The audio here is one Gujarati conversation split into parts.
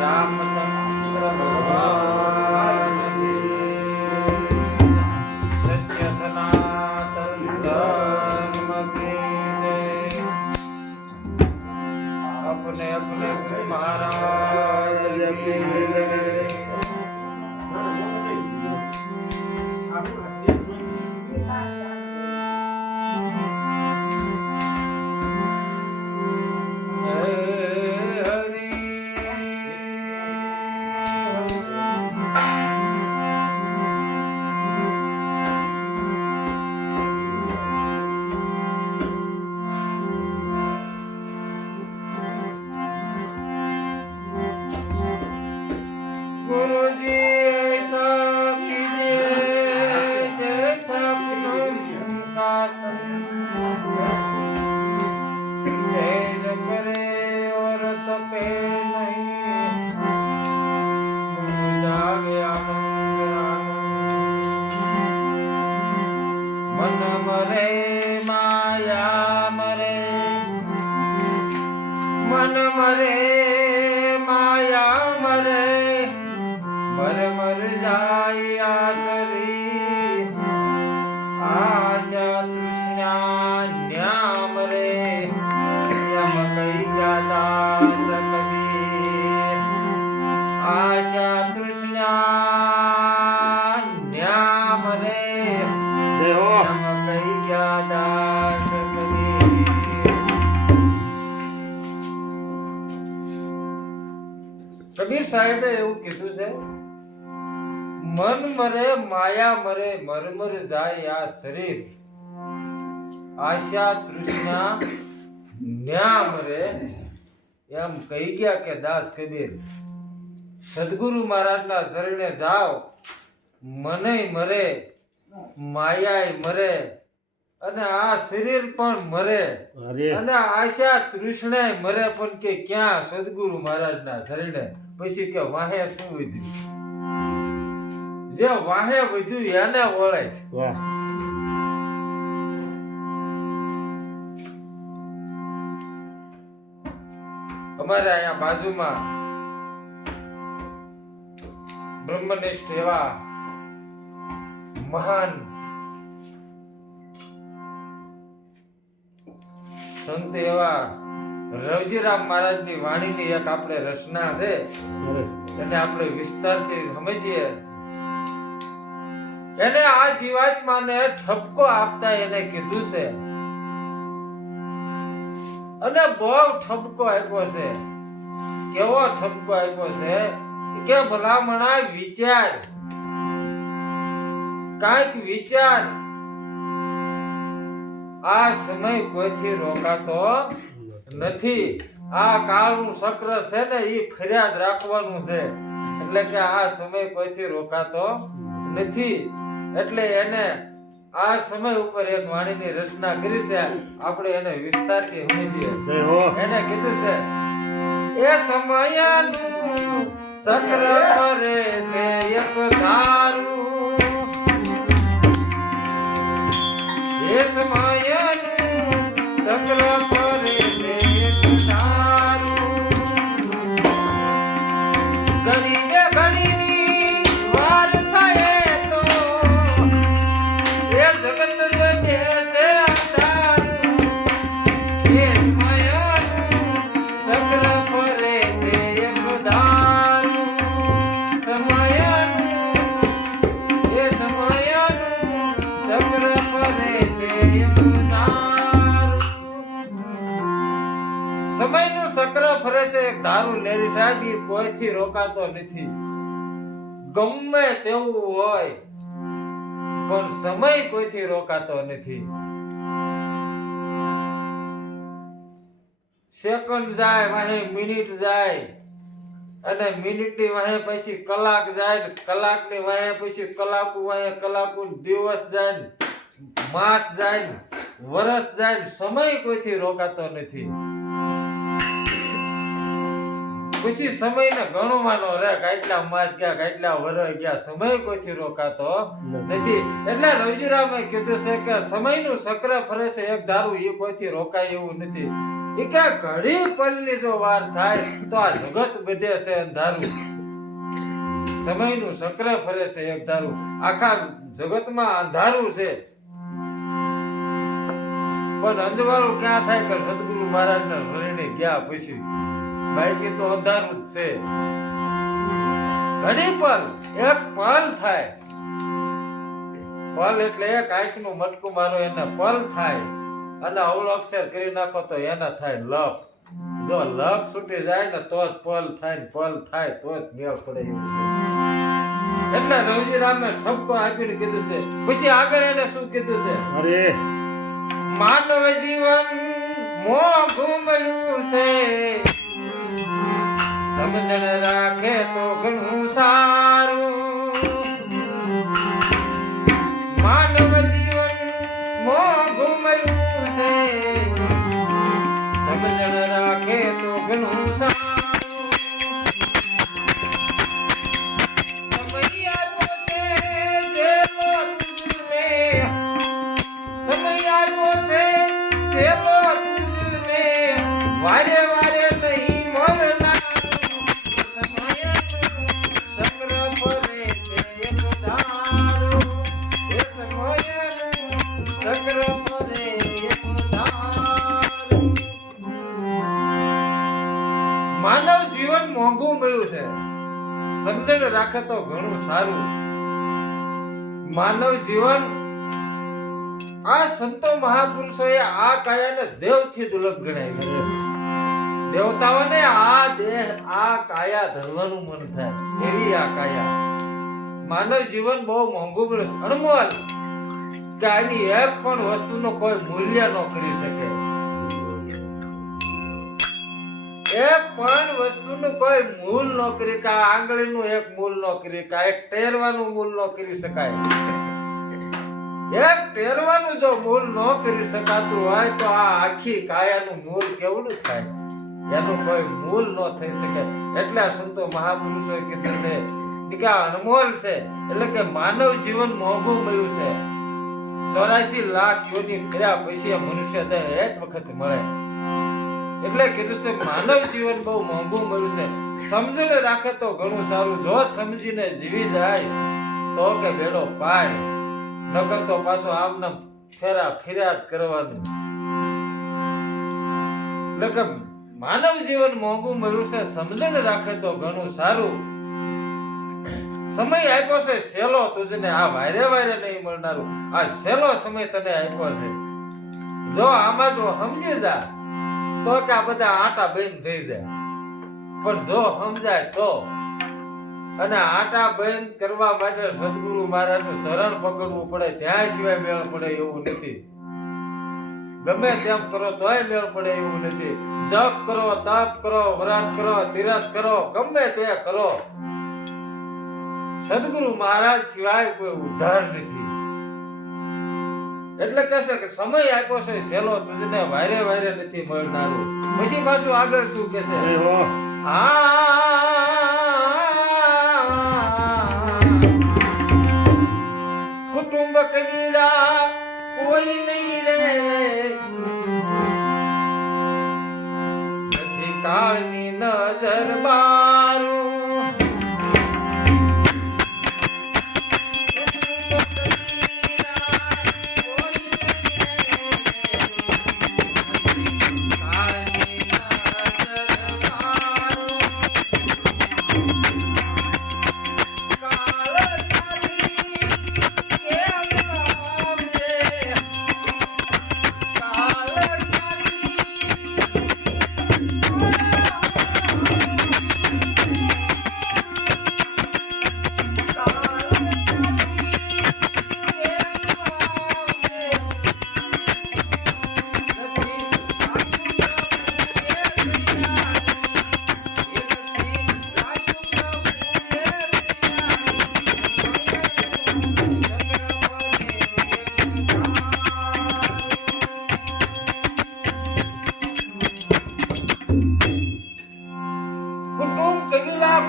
રામચંદ્ર ભગવાન સત્ય સનાતન ધર્મ કે अपने अपने गुरु महाराज की गुरुजी ऐसा कीजिए जैसा का तेज करे और तपे नहीं जागे मन मरे माया मरे मन मरे माया मरे मर मर जाए आसरी आशा तृष्णा न्याम रे यम कई दास कबीर आशा तृष्णा न्याम रे यम कई दास कबीर। કબીર સાહેબે એવું કીધું છે, મન મરે માયા મરે મરમર જાય આ શરીર આશા તૃષ્ણા ન્યા મરે એમ કહી ગયા કે દાસ કબીર સદગુરુ મહારાજના શરણે જાઓ, મનય મરે માયાય મરે અને આ શરીર પણ મરે અને આશા તૃષ્ણાય મરે પણ કે ક્યાં સદગુરુ મહારાજના શરણે પછી કે વાહે શું વધ્યું, જે વાહે વધ્યું એને વળાય। વાહ અમારે અહીંયા બાજુમાં બ્રહ્મનિષ્ઠ એવા મહાન સંત એવા રવજીરામ મહારાજની વાણીની એક આપણે રચના છે, એને આપણે વિસ્તારથી સમજીએ। એને આ જીવાત્માને ઠપકો આપતા એને કીધું છે અને બહુ ઠપકો આપ્યો છે। કેવો ઠપકો આપ્યો છે કે ભલામણા વિચાર, કાંઈક વિચાર, આ સમય કોઈથી રોકાતો નથી। આ કાળનું ચક્ર છે ને એ ફરિયાદ રાખવાનું છે, એટલે કે આ સમય કોઈથી રોકાતો નથી। એટલે એને આ સમય ઉપર એક વાણીની રચના કરી છે, આપણે એને વિસ્તારથી સમજીએ। એને કીધું છે, એ સમયનું ચક્ર ફરે છે એક ધારું, એ સમયનું ચક્ર ફરે છે એક ધારું, ઘણી ને ઘણીની વાર થાય તો એ જગત બધે છે અંધારું, એ સમયનું ચક્ર ફરે છે એક ધારું, સમયનું એ સમયનું ચક્ર ફરે છે એક ધારું। સમયનું ચક્ર ફરે છે એક ધારું લેરી સાહેબ, એ કોઈથી રોકાતો નથી, ગમે તેવું હોય પણ સમય કોઈથી રોકાતો નથી। સેકન્ડ જાય વાહે મિનિટ જાય અને મિનિટની વાહે પછી કલાક જાય, કલાકની વાહે પછી કલાકુ વાહે કલાકુ, દિવસ જાય, માસ જાય, વર્ષ જાય, સમય કોઈથી રોકાતો નથી। પછી સમયને ગણવાનો રે, કેટલા માસ ગયા, કેટલા વર્ષ ગયા, સમય કોઈથી રોકાતો નથી। એટલે રવજીરામે કીધું છે કે સમયનું ચક્ર ફરે છે એક ધારું, એ કોઈથી રોકાય એવું નથી। એ કે ઘડી પલની જો વાર થાય તો આ જગત બધે છે અંધારું, સમયનું ચક્ર ફરે છે એક ધારું, આખા જગતમાં અંધારું છે. પણ અંજવાળું ક્યાં થાય કે સદગુરુ મહારાજના શરણે ગયા પછી, બાકી તો અંધારું જ છે. ઘણી પલ, એક પલ થાય, પલ એટલે એક આંખનું મટકું મારો એને પલ થાય, અને અવળ અક્ષર કરી નાખો તો એના થાય લપ. જો લપ છૂટી જાય ને તો જ પલ થાય, ને પલ થાય તો જ મેળ પડે એવું છે. એટલે રવજી રામે ઠપકો આપીને કીધું છે. પછી આગળ એને શું કીધું છે? અરે માનવ જીવન મોંઘું મળ્યું છે, સમજણ રાખે તો ઘણું સારું. માનવ જીવન મોંઘું મળ્યું છે, સમજણ રાખે તો ઘણું સારું. વારે વારે નહીં મળના, ચક્ર ફરે છે એક ધારું, એ સમયનું ચક્ર ફરે એક ધારું. માનવ જીવન મોંઘું મળ્યું છે, સમજણ રાખે તો ઘણું સારું. માનવ જીવન, આ સંતો મહાપુરુષોએ આ કાયાને દેવથી દુર્લભ ગણાવી. દેવતાઓને આ દેહ, આ કાયા ધરવાનું મન થાય એવી આ કાયા. માનવ જીવન બહુ મોંઘું મળે, અનમોલ, કે આની એક પણ વસ્તુનો કોઈ મૂલ્ય ન કરી શકે. એક પણ વસ્તુનું કોઈ મૂલ ન કરી, કે આ આંગળીનું એક મૂલ ન કરી, કે એક ટેરવાનું મૂલ ન કરી શકાય. એક ટેરવાનું જો મૂળ ન કરી શકાતું હોય તો આ આખી કાયાનું મૂળ કેવડું થાય? એનું કોઈ મૂળ ન થઈ શકે. એટલે આ સંતો મહાપુરુષોએ કીધું છે કે આ અનમોલ છે. એટલે કે માનવ જીવન મોંઘું મળ્યું છે. 84 લાખ યોની ફર્યા પછી આ મનુષ્ય દેહ એક વખત મળે. એટલે કીધું છે માનવ જીવન બહુ મોંઘું મળ્યું છે, સમજણ રાખે તો ઘણું સારું. જો સમજીને જીવી જાય તો કે બેડો પાર, નકર તો પાછો આમને ફેરા ફિર્યાદ કરવાનું. એટલે કે માનવ જીવન મોંઘું મળ્યું છે, સમજણ રાખે તો ઘણું સારું. સમય આપ્યો છે સેલો તુજને, આ વારે વારે નહીં મળનારું. આ સેલો સમય તને આપ્યો છે. જો આમાં જો સમજી જા તો કે આ બધા આટા બંધ થઈ જાય. પણ જો સમજાય તો, અને આટા બંધ કરવા માટે સદગુરુ મહારાજનું ચરણ પકડવું પડે, ત્યાં સિવાય મેળ પડે એવું નથી. ગમે તેમ કરો તોય મેળ પડે એવું નથી. જપ કરો, તપ કરો, વ્રત કરો, તીરથ કરો, ગમે તે કરો, સદગુરુ મહારાજ સિવાય કોઈ ઉદ્ધાર નથી. એટલે કહેશે કે સમય આપ્યો છે સેલો તુજને, વારે વારે નથી મળનારું. પછી પાછું આગળ શું કહેશે? કુટુંબ કબીરા કોઈ નહીં રે, નથી કાળની નજર બારું.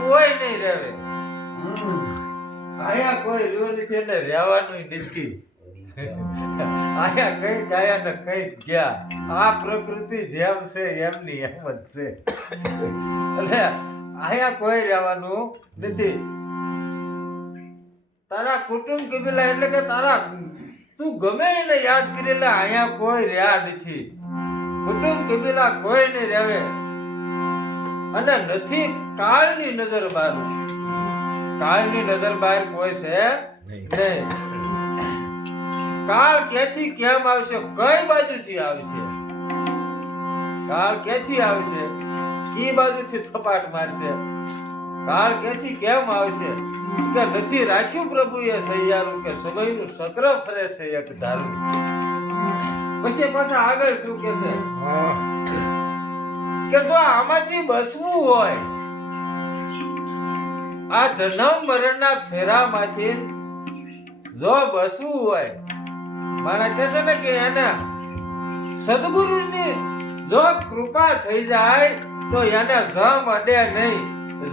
કોઈ નહીં રહેવે, આયા કોઈ રહ્યો નથી, એને રહેવાનું નથી. આયા કઈ ગયા ને કઈ ગયા. આ પ્રકૃતિ જેમ છે એમની એમ જ છે. એટલે આયા કોઈ રહેવાનું નથી. તારા કુટુંબ કબીલા એટલે કે તારા તું ગમે એને યાદ કરી લે, અહીંયા કોઈ રહ્યા નથી. કુટુંબ કબીલા કોઈ નહીં રહેવે અને નથી કાળની નજર બહાર. કાળની નજર બહાર કોઈ છે નહીં. કાળ ક્યાંથી કેમ આવશે, કઈ બાજુથી આવશે, કાળ ક્યાંથી આવશે, કી બાજુથી થપાટ મારશે, કાળ ક્યાંથી કેમ આવશે કે નથી રાખ્યું પ્રભુએ સૈયારું કે સમયનું ચક્ર ફરે છે એક ધારું. પછી પાછા આગળ શું કે છે કે જો આમાંથી બસવું હોય, આ જન્મ મરણના ફેરામાંથી જો બસવું હોય, મારા કહે છે ને કે એને સદગુરુની જો કૃપા થઈ જાય તો એને જમ અડે નહીં.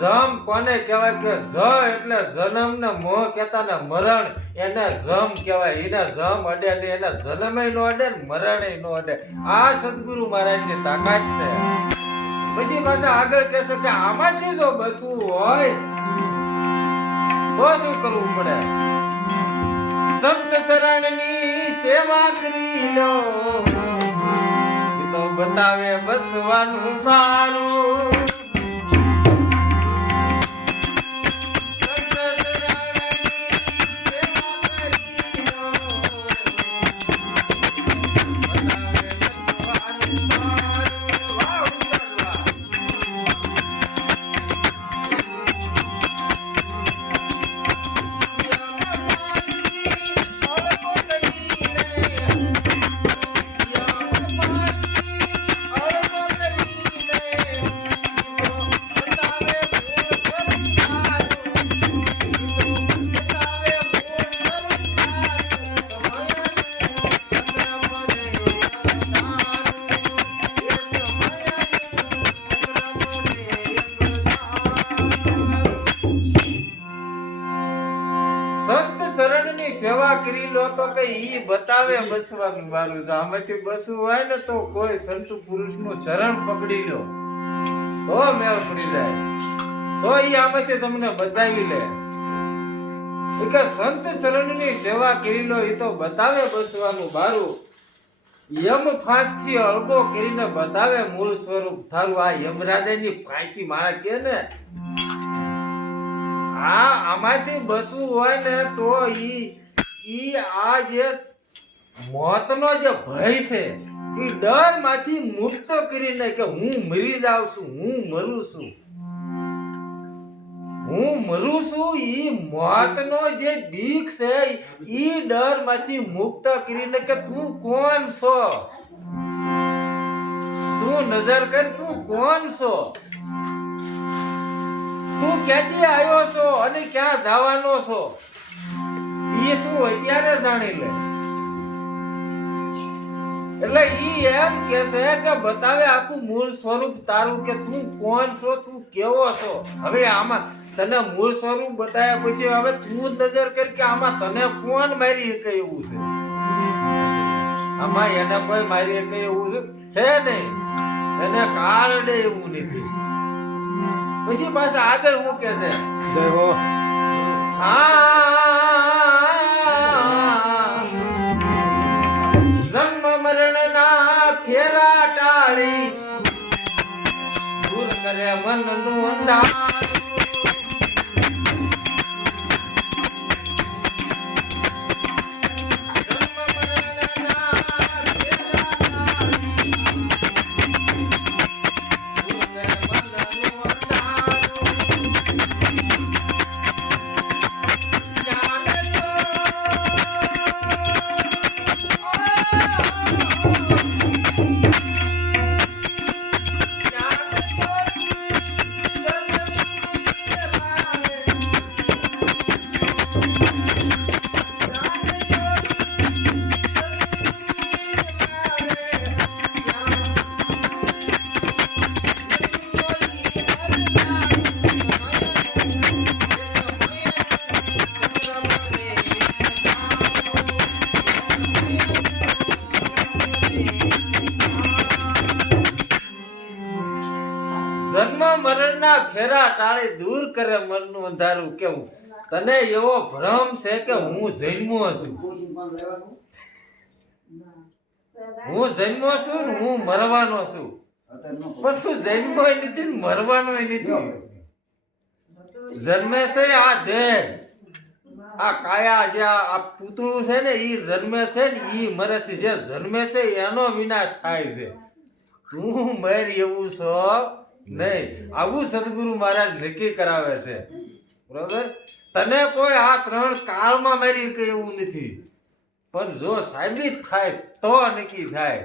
જમ કોને કહેવાય કે જ એટલે જન્મ ને મોહ કહેતા ને મરણ એને જમ કહેવાય. એને જમ અડે ને એને જન્મય નો અડે ને મરણય નો અડે. આ સદગુરુ મહારાજની તાકાત છે. પછી પાછા આગળ કહેશો કે આમાંથી જો બસવું હોય તો શું કરવું પડે? સંત શરણની સેવા કરી લો, એ તો બતાવે બસવાનું મારું. સેવા કરી લો તો કે ઈ બતાવે બસવાનું મારું. આમાંથી બસવું હોય ને તો કોઈ સંત પુરુષ નું ચરણ પકડી લો તો મેળ પડી જાય, તો ઈ આમાંથી તમને બચાવી લે. કે સંત શરણની સેવા કરી લો, એ તો બતાવે બસવાનું બારું. યમ ફાંસથી અળગો કરીને બતાવે મૂળ સ્વરૂપ થારું. આ યમરાજાની ફાંસી મારા કે ને આમાંથી બસવું હોય ને તો ઈ આ જે મોતનો જે ભય છે એ ડર માંથી મુક્ત કરીને કે હું મરી જાઉં છું, હું મરું છું, હું મરું છું, ઈ મોતનો જે બીક છે ઈ ડર માંથી મુક્ત કરીને કે તું કોણ છો, તું નજર કર તું કોણ છો, તું ક્યાંથી આવ્યો છો અને ક્યાં જવાનો છો એ તું અત્યારે જાણી લે. એટલે ઈ એમ કે છે કે બતાવે આખું મૂળ સ્વરૂપ તારું કે તું કોણ છો, તું કેવો છો. હવે આમાં તને મૂળ સ્વરૂપ બતાવ્યા પછી હવે તું નજર કર કે આમાં તને કોણ મારી શકે એવું છે. આમાં એને કોઈ મારી શકે એવું છે નહીં, એને કારણે એવું નથી. પછી પાછા આગળ હું કે છે જન્મ મરણ ના ફેરા ટાળી દૂર કરે મન નું અંધારું. જન્મ મરણના ફેરા ટાળી દૂર કરે મનનું અંધારું. કેવું તને એવો ભ્રમ છે કે હું જન્મો છું, હું જન્મો છું ને હું મરવાનો છું. પણ શું જન્મોય નથી ને મરવાનોય નથી. જન્મે છે આ દેહ, આ કાયા, જે આ પૂતળું છે ને ઈ જન્મે છે ને ઈ મરે છે. જે જન્મે છે એનો વિનાશ થાય છે. તું મર એવું છો નહીં. આવું સદગુરુ મહારાજ નક્કી કરાવે છે. બરોબર. તને કોઈ આ 3 કાળમાં મારી કે એવું નથી. પણ જો સાબિત થાય તો નક્કી થાય.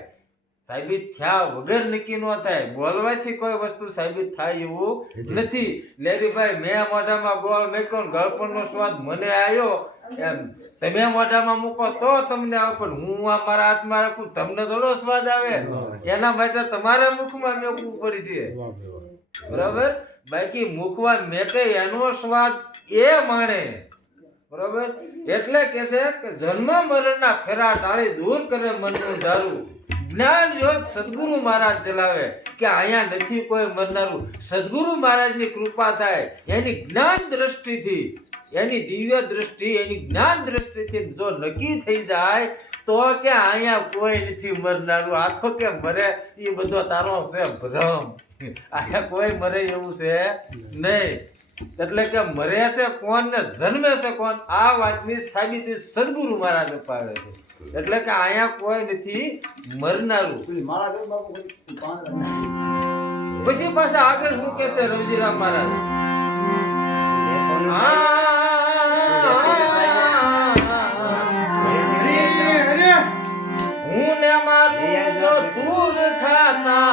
સાબિત થયા વગર નક્કી ન થાય. બોલવાથી કોઈ વસ્તુ સાબિત થાય એવું નથી. લેરીભાઈ, મેં મોઢામાં ગોળ મેક્યો, ગળપણનો સ્વાદ મને આવ્યો, એમ તમે મોઢામાં મૂકો તો તમને આવે. પણ હું આ મારા હાથમાં રાખું, તમને થોડો સ્વાદ આવે. એના માટે તમારે મુખમાં મેકવું પડશે. બરાબર. બાકી મુખમાં મેકે એનો સ્વાદ એ માણે. બરોબર. એટલે કે છે કે જન્મ મરણના ફેરા ટાળી દૂર કરે મનનું દારૂ. જ્ઞાન યોગ સદગુરુ મહારાજ ચલાવે કે અહીંયા નથી કોઈ મરનારું. સદગુરુ મહારાજની કૃપા થાય એની જ્ઞાન દ્રષ્ટિથી, એની દિવ્ય દ્રષ્ટિ, એની જ્ઞાન દ્રષ્ટિથી જો નક્કી થઈ જાય તો કે અહીંયા કોઈ નથી મરનારું. આ તો કે મરે એ બધો તારો છે ભ્રમ. અહીંયા કોઈ મરે એવું છે નહીં. એટલે કે મરે છે કોણ ને જન્મે છે કોણ, આ વાતની સાબિતી સદગુરુ મહારાજ અપાવે છે. એટલે કે અહીંયા કોઈ નથી મરનારું. પછી પાછા આગળ શું કે છે રવજીરામ મહારાજ? હું ને મારું જો દૂર થાતા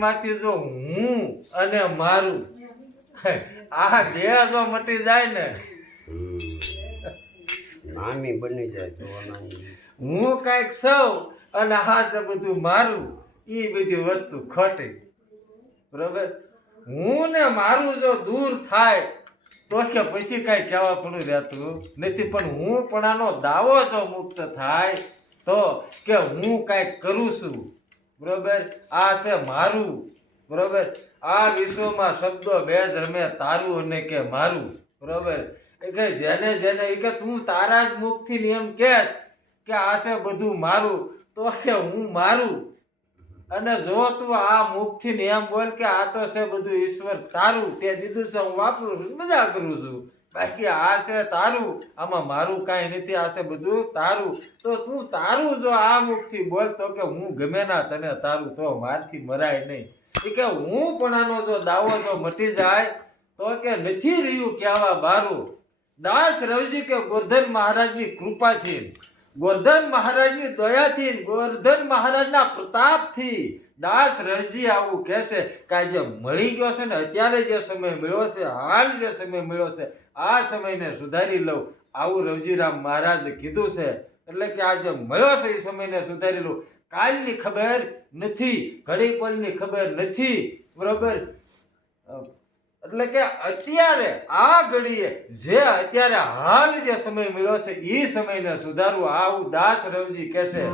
માંથી જો હું અને મારું આ બે જો મટી જાય ને, નાની બની જાય. હું કઈક સૌ અને આ છે બધું મારું, એ બધી વસ્તુ ખોટી. બરોબર. હું ને મારું જો દૂર થાય તો કે પછી કઈ કહેવા પડું રહેતું નથી. પણ હું પણ આનો દાવો જો મુક્ત થાય તો કે હું કઈક કરું છું. બરોબર. આ છે મારું. બરોબર. આ વિશ્વમાં શબ્દો બે ધર્મે તારું અને કે મારું. બરોબર. એ કે જેને જેને એ કે તું તારા જ મુખથી એમ કહેશ કે આ છે બધું મારું તો કે હું મારું. અને જો તું આ મુખથી એમ બોલ કે આ તો છે બધું ઈશ્વર તારું, તે દીધું છે હું વાપરું છું, મજા કરું છું, બાકી આ છે તારું, આમાં મારું કાંઈ નથી, આ છે બધું તારું. તો તું તારું જો આ મુખથી બોલ તો કે હું ગમે ના તને તારું, તો મારથી મરાય નહીં. એ કે હું પણ આનો જો દાવો જો મટી જાય તો કે નથી રહ્યું કહેવા બારું. દાસ રવજી કે ગોરધન મહારાજની કૃપાથી, ગોરધન મહારાજની દયાથી, ગોરધન મહારાજના પ્રતાપથી દાસ રવજી આવું કહેશે કે આ જે મળી ગયો છે ને, અત્યારે જે સમય મળ્યો છે, હાલ જે સમય મળ્યો છે, આ સમયને સુધારી લઉં, આવું રવજીરામ મહારાજે કીધું છે. એટલે કે આ જે મળ્યો છે એ સમયને સુધારી લઉં. કાલની ખબર નથી, ઘડી પલની ખબર નથી. બરોબર. એટલે કે અત્યારે આ ઘડીએ જે અત્યારે હાલ જે સમય મળ્યો છે એ સમયને સુધારવું, આવું દાસ રવજી કહેશે.